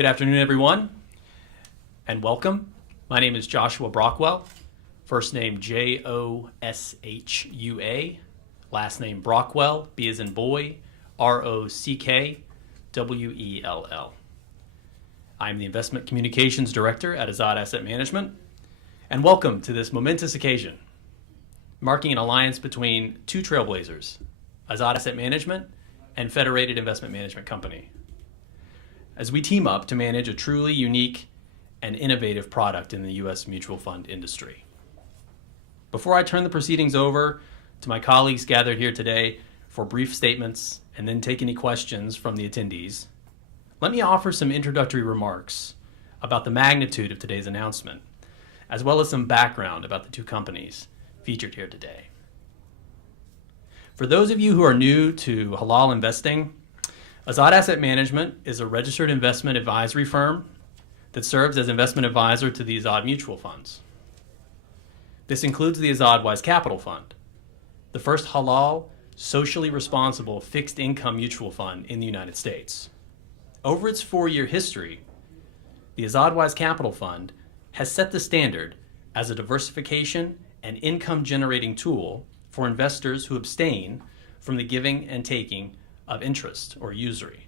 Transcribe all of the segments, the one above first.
Good afternoon, everyone, and welcome. My name is Joshua Brockwell, first name Joshua, last name Brockwell, B as in boy, Rockwell. I'm the Investment Communications Director at Azad Asset Management, and welcome to this momentous occasion, marking an alliance between two trailblazers, Azad Asset Management and Federated Investment Management Company, as we team up to manage a truly unique and innovative product in the U.S. mutual fund industry. Before I turn the proceedings over to my colleagues gathered here today for brief statements and then take any questions from the attendees, let me offer some introductory remarks about the magnitude of today's announcement, as well as some background about the two companies featured here today. For those of you who are new to halal investing, Azad Asset Management is a registered investment advisory firm that serves as investment advisor to the Azad mutual funds. This includes the Azad Wise Capital Fund, the first halal, socially responsible fixed income mutual fund in the United States. Over its 4-year history, the Azad Wise Capital Fund has set the standard as a diversification and income generating tool for investors who abstain from the giving and taking of interest or usury.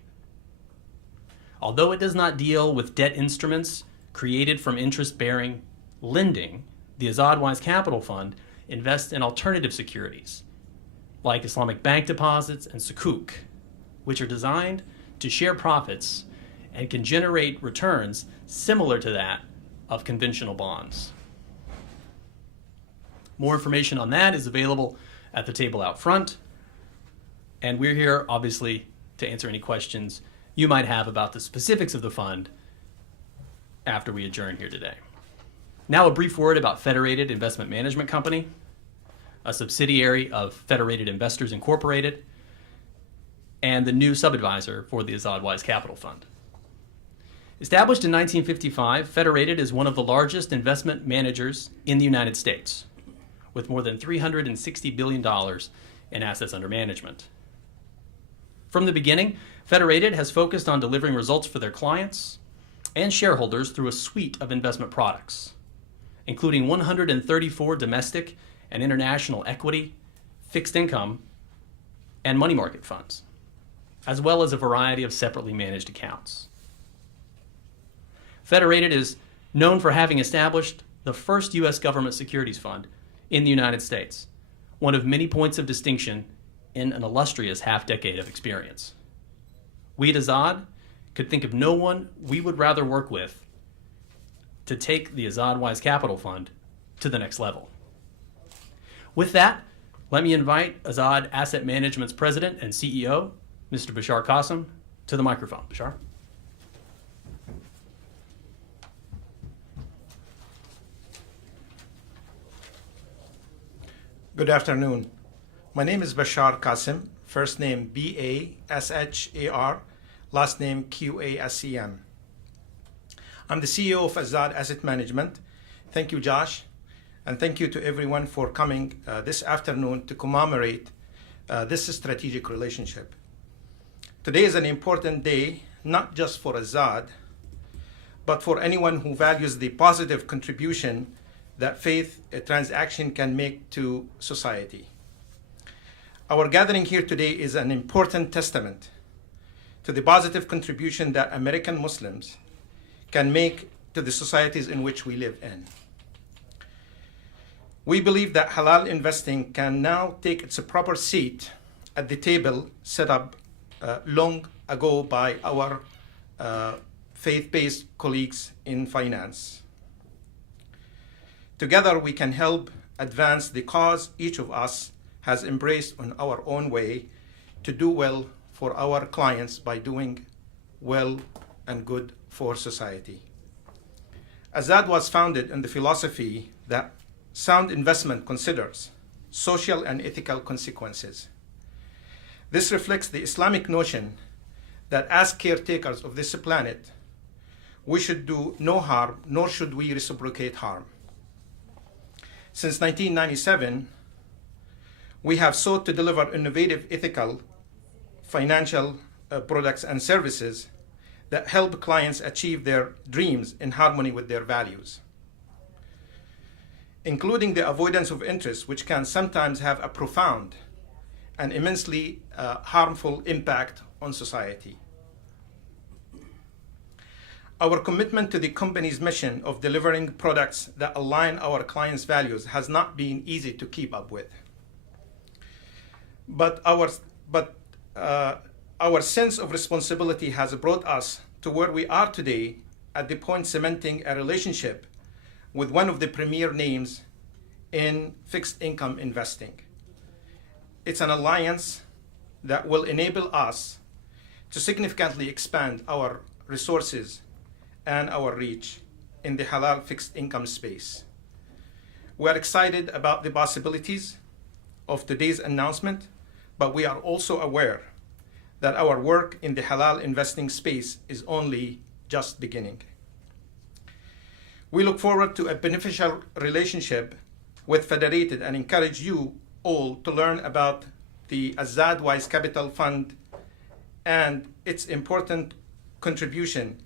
Although it does not deal with debt instruments created from interest-bearing lending, the Azad Wise Capital Fund invests in alternative securities like Islamic bank deposits and sukuk, which are designed to share profits and can generate returns similar to that of conventional bonds. More information on that is available at the table out front. And we're here, obviously, to answer any questions you might have about the specifics of the fund after we adjourn here today. Now, a brief word about Federated Investment Management Company, a subsidiary of Federated Investors Incorporated, and the new sub-advisor for the Azad Wise Capital Fund. Established in 1955, Federated is one of the largest investment managers in the United States, with more than $360 billion in assets under management. From the beginning, Federated has focused on delivering results for their clients and shareholders through a suite of investment products, including 134 domestic and international equity, fixed income, and money market funds, as well as a variety of separately managed accounts. Federated is known for having established the first U.S. government securities fund in the United States, one of many points of distinction in an illustrious half-decade of experience. We at Azad could think of no one we would rather work with to take the Azad Wise Capital Fund to the next level. With that, let me invite Azad Asset Management's President and CEO, Mr. Bashar Qasim, to the microphone. Bashar. Good afternoon. My name is Bashar Qasim, first name Bashar, last name Qasem. I'm the CEO of Azad Asset Management. Thank you, Josh, and thank you to everyone for coming this afternoon to commemorate this strategic relationship. Today is an important day, not just for Azad, but for anyone who values the positive contribution that faith transaction can make to society. Our gathering here today is an important testament to the positive contribution that American Muslims can make to the societies in which we live in. We believe that halal investing can now take its proper seat at the table set up long ago by our faith-based colleagues in finance. Together, we can help advance the cause each of us has embraced on our own way to do well for our clients by doing well and good for society. Azad was founded on the philosophy that sound investment considers social and ethical consequences. This reflects the Islamic notion that as caretakers of this planet, we should do no harm, nor should we reciprocate harm. Since 1997, we have sought to deliver innovative, ethical, financial products and services that help clients achieve their dreams in harmony with their values, including the avoidance of interest, which can sometimes have a profound and immensely harmful impact on society. Our commitment to the company's mission of delivering products that align our clients' values has not been easy to keep up with. But our sense of responsibility has brought us to where we are today, at the point cementing a relationship with one of the premier names in fixed income investing. It's an alliance that will enable us to significantly expand our resources and our reach in the halal fixed income space. We are excited about the possibilities of today's announcement, but we are also aware that our work in the halal investing space is only just beginning. We look forward to a beneficial relationship with Federated and encourage you all to learn about the Azad Wise Capital Fund and its important contribution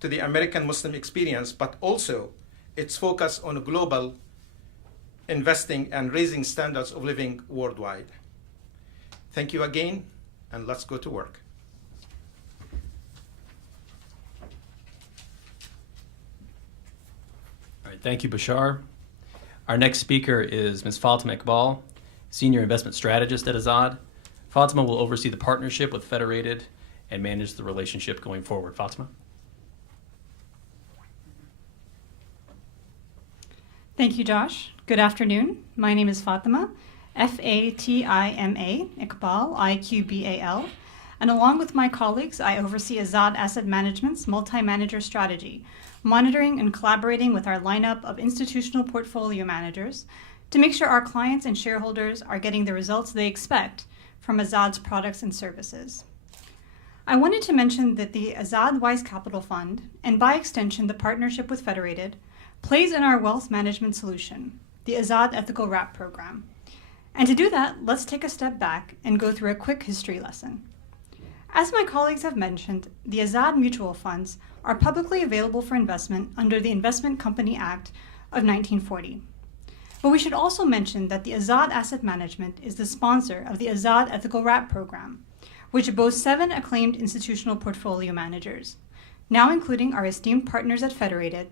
to the American Muslim experience, but also its focus on global investing and raising standards of living worldwide. Thank you again, and let's go to work. All right, thank you, Bashar. Our next speaker is Ms. Fatma Iqbal, Senior Investment Strategist at Azad. Fatma will oversee the partnership with Federated and manage the relationship going forward. Fatma? Thank you, Josh. Good afternoon. My name is Fatma, Fatima, Iqbal, Iqbal, and along with my colleagues, I oversee Azad Asset Management's multi-manager strategy, monitoring and collaborating with our lineup of institutional portfolio managers to make sure our clients and shareholders are getting the results they expect from Azad's products and services. I wanted to mention that the Azad Wise Capital Fund, and by extension the partnership with Federated, plays in our wealth management solution, the Azad Ethical Wrap program. And to do that, let's take a step back and go through a quick history lesson. As my colleagues have mentioned, the Azad mutual funds are publicly available for investment under the Investment Company Act of 1940. But we should also mention that the Azad Asset Management is the sponsor of the Azad Ethical Wrap program, which boasts 7 acclaimed institutional portfolio managers, now including our esteemed partners at Federated,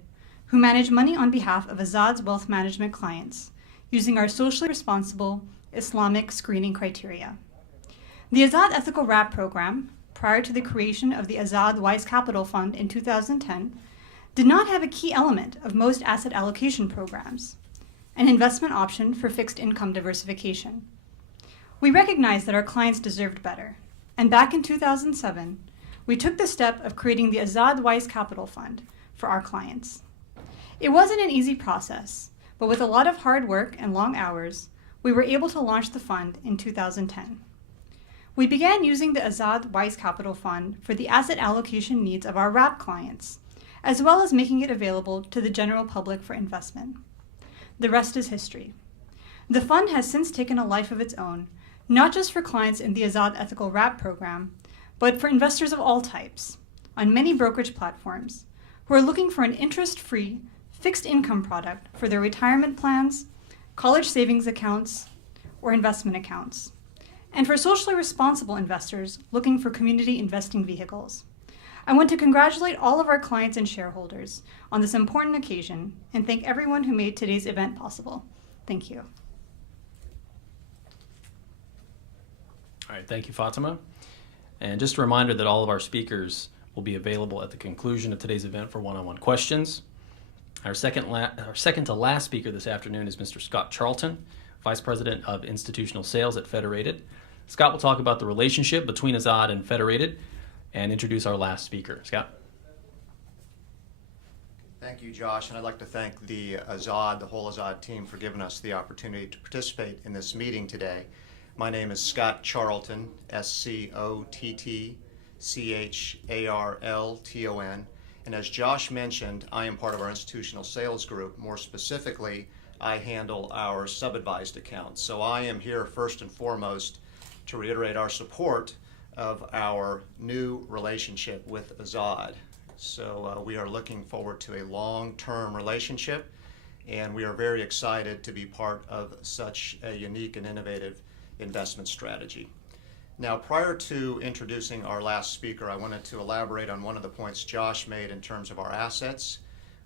who manage money on behalf of Azad's wealth management clients, using our socially responsible Islamic screening criteria. The Azad Ethical Wrap program, prior to the creation of the Azad Wise Capital Fund in 2010, did not have a key element of most asset allocation programs, an investment option for fixed income diversification. We recognized that our clients deserved better, and back in 2007, we took the step of creating the Azad Wise Capital Fund for our clients. It wasn't an easy process, but with a lot of hard work and long hours, we were able to launch the fund in 2010. We began using the Azad Wise Capital Fund for the asset allocation needs of our wrap clients, as well as making it available to the general public for investment. The rest is history. The fund has since taken a life of its own, not just for clients in the Azad Ethical Wrap program, but for investors of all types, on many brokerage platforms, who are looking for an interest-free, fixed income product for their retirement plans, college savings accounts, or investment accounts, and for socially responsible investors looking for community investing vehicles. I want to congratulate all of our clients and shareholders on this important occasion and thank everyone who made today's event possible. Thank you. All right, thank you, Fatima. And just a reminder that all of our speakers will be available at the conclusion of today's event for one-on-one questions. Our second to last speaker this afternoon is Mr. Scott Charlton, Vice President of Institutional Sales at Federated. Scott will talk about the relationship between Azad and Federated and introduce our last speaker. Scott? Thank you, Josh, and I'd like to thank the whole Azad team for giving us the opportunity to participate in this meeting today. My name is Scott Charlton, Scottcharlton, and as Josh mentioned, I am part of our institutional sales group. More specifically, I handle our sub-advised accounts. So I am here first and foremost to reiterate our support of our new relationship with Azad. So we are looking forward to a long-term relationship, and we are very excited to be part of such a unique and innovative investment strategy. Now, prior to introducing our last speaker, I wanted to elaborate on one of the points Josh made in terms of our assets.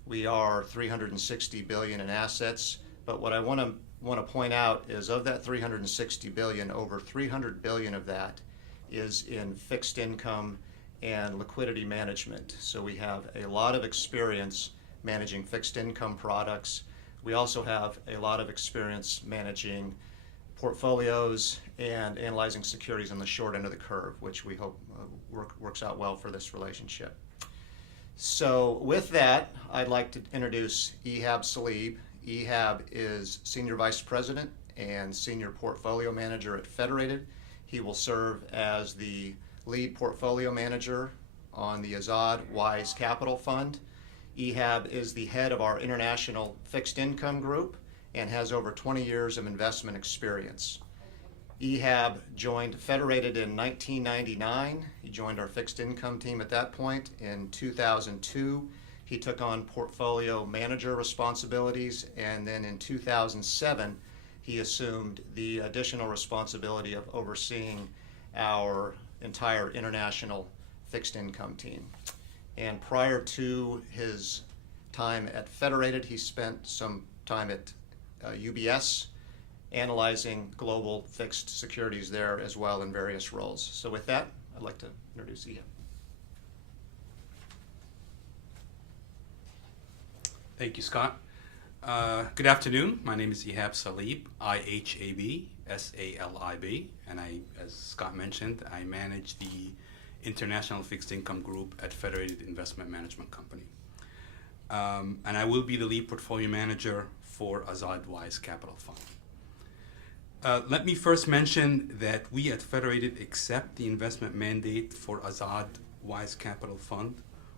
We are $360 billion in assets, but what I want to point out is of that $360 billion, over $300 billion of that is in fixed income and liquidity management. So we have a lot of experience managing fixed income products. We also have a lot of experience managing portfolios and analyzing securities on the short end of the curve, which we hope works out well for this relationship. So with that, I'd like to introduce Ihab Ali. Ihab is Senior Vice President and Senior Portfolio Manager at Federated. He will serve as the lead portfolio manager on the Azad Wise Capital Fund. Ihab is the head of our international fixed income group and has over 20 years of investment experience. Ihab joined Federated in 1999. He joined our fixed income team at that point. In 2002, he took on portfolio manager responsibilities, and then in 2007, he assumed the additional responsibility of overseeing our entire international fixed income team. And prior to his time at Federated, he spent some time at UBS, analyzing global fixed securities there as well in various roles. So with that, I'd like to introduce Ihab. Thank you, Scott. Good afternoon. My name is Ihab Salib, Ihab Salib, and as Scott mentioned, I manage the International Fixed Income Group at Federated Investment Management Company. And I will be the lead portfolio manager for Azad Wise Capital Fund. Let me first mention that we at Federated accept the investment mandate for Azad Wise Capital Fund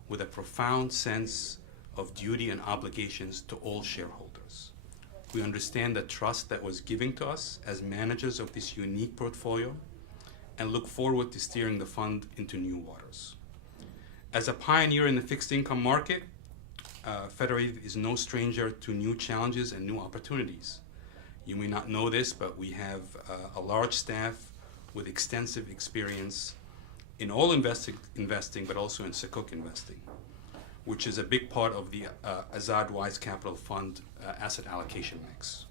with a profound sense of duty and obligations to all shareholders. We understand the trust that was given to us as managers of this unique portfolio and look forward to steering the fund into new waters. As a pioneer in the fixed income market, Federated is no stranger to new challenges and new opportunities. You may not know this, but we have a large staff with extensive experience in all investing, but also in Sukuk investing, which is a big part of the Azad Wise Capital Fund asset allocation mix.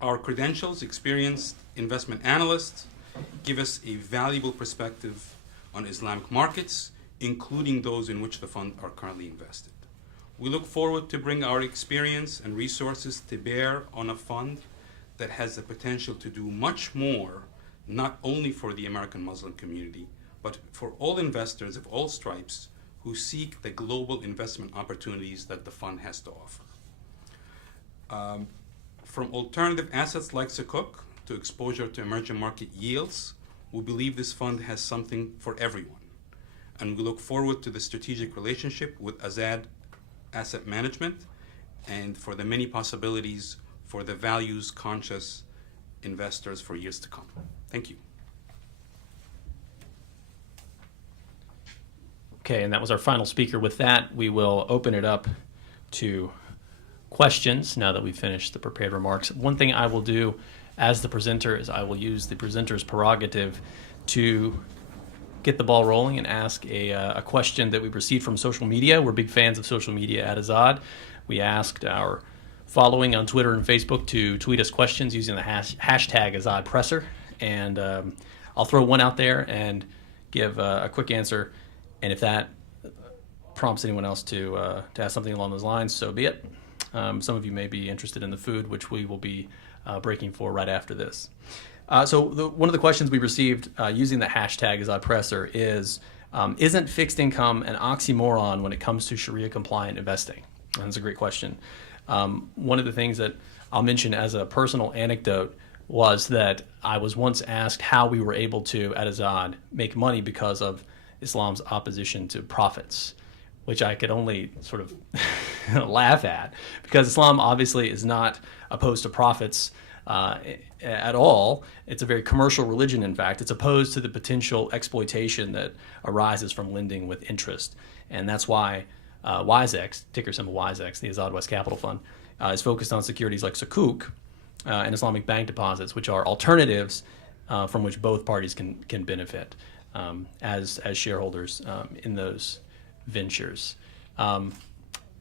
Our credentials, experienced investment analysts, give us a valuable perspective on Islamic markets, including those in which the fund are currently invested. We look forward to bring our experience and resources to bear on a fund that has the potential to do much more, not only for the American Muslim community, but for all investors of all stripes who seek the global investment opportunities that the fund has to offer. From alternative assets like Sukuk to exposure to emerging market yields, we believe this fund has something for everyone. And we look forward to the strategic relationship with Azad Asset Management and for the many possibilities for the values-conscious investors for years to come. Thank you. Okay, and that was our final speaker. With that, we will open it up to questions now that we've finished the prepared remarks. One thing I will do as the presenter is I will use the presenter's prerogative to get the ball rolling and ask a question that we've received from social media. We're big fans of social media at Azad. We asked our following on Twitter and Facebook to tweet us questions using the hashtag AzadPresser. And I'll throw one out there and give a quick answer. And if that prompts anyone else to ask something along those lines, so be it. Some of you may be interested in the food, which we will be breaking for right after this. One of the questions we received using the hashtag AzadPresser is, isn't fixed income an oxymoron when it comes to Sharia-compliant investing? And that's a great question. One of the things that I'll mention as a personal anecdote was that I was once asked how we were able to, at Azad, make money because of Islam's opposition to profits, which I could only sort of laugh at, because Islam obviously is not opposed to profits at all. It's a very commercial religion, in fact. It's opposed to the potential exploitation that arises from lending with interest. And that's why WiseX, ticker symbol WiseX, the Azad West Capital Fund, is focused on securities like Sukuk and Islamic bank deposits, which are alternatives from which both parties can benefit as shareholders in those ventures.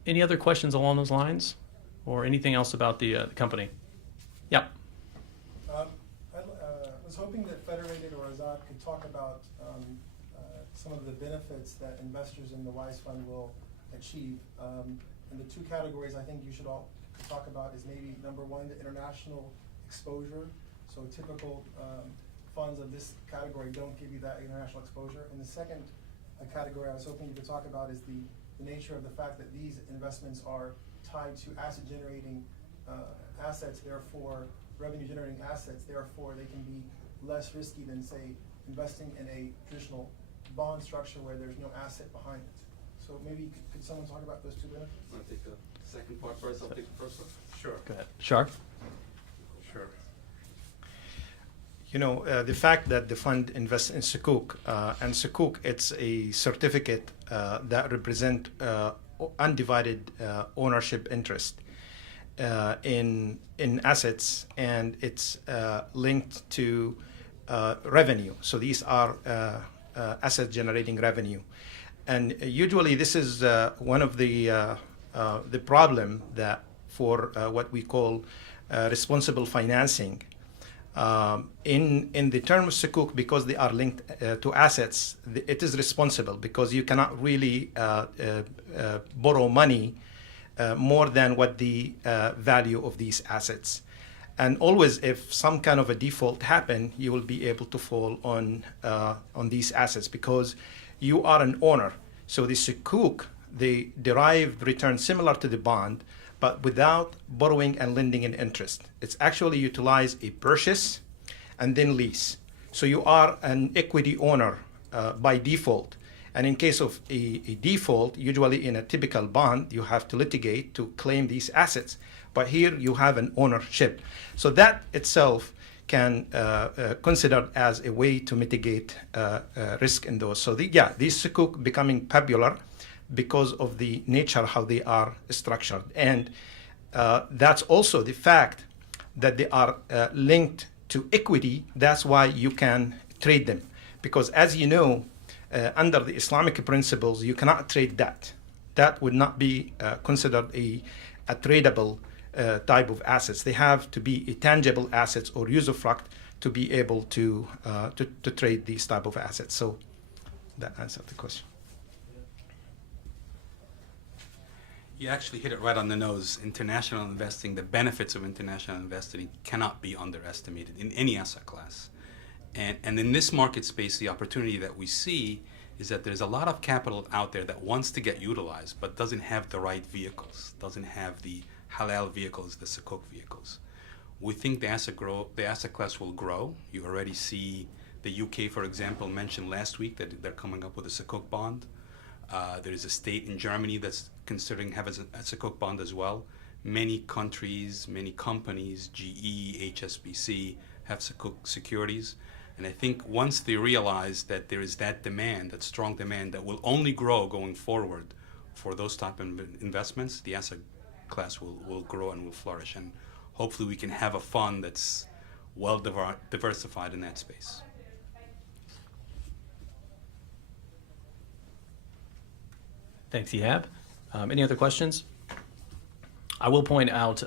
Any other questions along those lines, or anything else about the company? Yep. I was hoping that Federated or Azad could talk about some of the benefits that investors in the WISE Fund will achieve. And the two categories I think you should all talk about is maybe number one, the international exposure. So typical funds of this category don't give you that international exposure. And the second category I was hoping you could talk about is the nature of the fact that these investments are tied to asset generating assets, therefore revenue generating assets, therefore they can be less risky than, say, investing in a traditional bond structure where there's no asset behind it. So maybe could someone talk about those two benefits? Want to take the second part first? I'll take the first one. Sure. Go ahead. Shar? Sure. You know, the fact that the fund invests in Sukuk, and Sukuk, it's a certificate that represent undivided ownership interest in assets, and it's linked to revenue. So these are asset generating revenue. And usually this is one of the problem that for what we call responsible financing. In the term of Sukuk, because they are linked to assets, it is responsible because you cannot really borrow money more than what the value of these assets. And always, if some kind of a default happen, you will be able to fall on these assets because you are an owner. So the Sukuk, they derive return similar to the bond, but without borrowing and lending in interest. It's actually utilize a purchase and then lease. So you are an equity owner by default. And in case of a default, usually in a typical bond, you have to litigate to claim these assets. But here you have an ownership. So that itself can considered as a way to mitigate risk in those. So these Sukuk becoming popular because of the nature how they are structured. And that's also the fact that they are linked to equity. That's why you can trade them. Because as you know, under the Islamic principles, you cannot trade that. That would not be considered a tradable type of assets. They have to be a tangible assets or usufruct to be able to trade these type of assets. So that answered the question. You actually hit it right on the nose. International investing, the benefits of international investing cannot be underestimated in any asset class. And in this market space, the opportunity that we see is that there's a lot of capital out there that wants to get utilized, but doesn't have the right vehicles, doesn't have the halal vehicles, the Sukuk vehicles. We think the asset class will grow. You already see the UK, for example, mentioned last week that they're coming up with a Sukuk bond. There is a state in Germany that's considering having a Sukuk bond as well. Many countries, many companies, GE, HSBC, have Sukuk securities. And I think once they realize that there is that demand, that strong demand that will only grow going forward for those type of investments, the asset class will grow and will flourish. And hopefully we can have a fund that's well diversified in that space. Thanks, Ihab. Any other questions? I will point out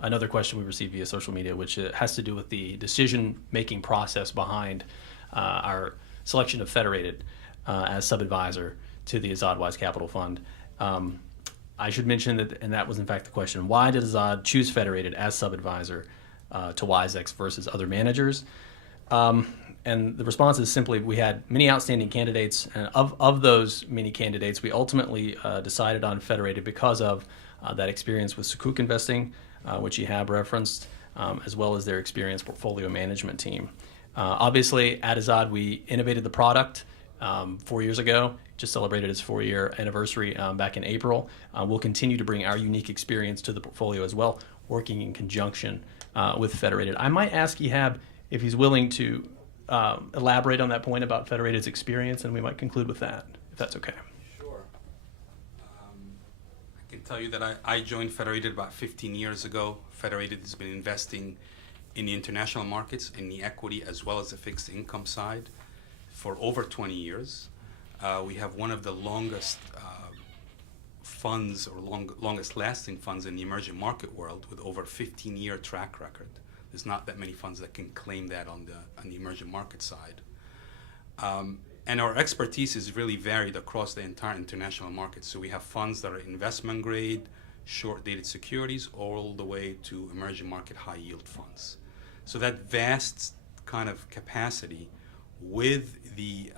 another question we received via social media, which has to do with the decision-making process behind our selection of Federated as sub-advisor to the Azad Wise Capital Fund. I should mention that, and that was in fact the question, why did Azad choose Federated as sub-advisor to WiseX versus other managers? And the response is simply we had many outstanding candidates, and of those many candidates, we ultimately decided on Federated because of that experience with Sukuk investing, which Ihab referenced, as well as their experienced portfolio management team. Obviously, at Azad, we innovated the product 4 years ago, just celebrated its 4-year anniversary back in April. We'll continue to bring our unique experience to the portfolio as well, working in conjunction with Federated. I might ask Ihab if he's willing to elaborate on that point about Federated's experience, and we might conclude with that, if that's okay. Sure. I can tell you that I joined Federated about 15 years ago. Federated has been investing in the international markets, in the equity as well as the fixed income side for over 20 years. We have one of the longest funds or longest lasting funds in the emerging market world with over 15-year track record. There's not that many funds that can claim that on the emerging market side. And our expertise is really varied across the entire international market. So we have funds that are investment grade, short-dated securities, all the way to emerging market high-yield funds. So that vast kind of capacity with the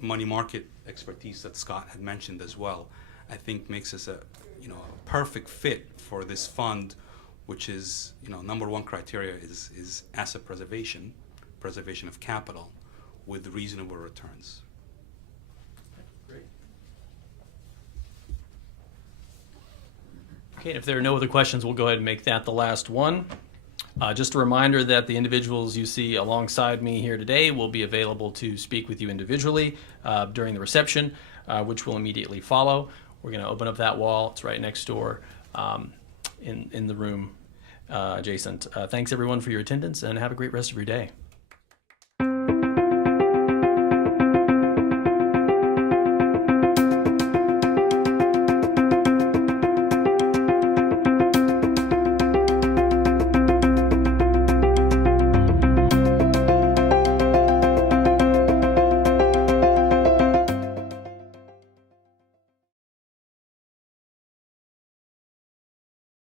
money market expertise that Scott had mentioned as well, I think makes us a perfect fit for this fund, which is, number one criteria is asset preservation of capital with reasonable returns. Great. Okay, and if there are no other questions, we'll go ahead and make that the last one. Just a reminder that the individuals you see alongside me here today will be available to speak with you individually during the reception, which will immediately follow. We're going to open up that wall. It's right next door in the room adjacent. Thanks, everyone, for your attendance, and have a great rest of your day.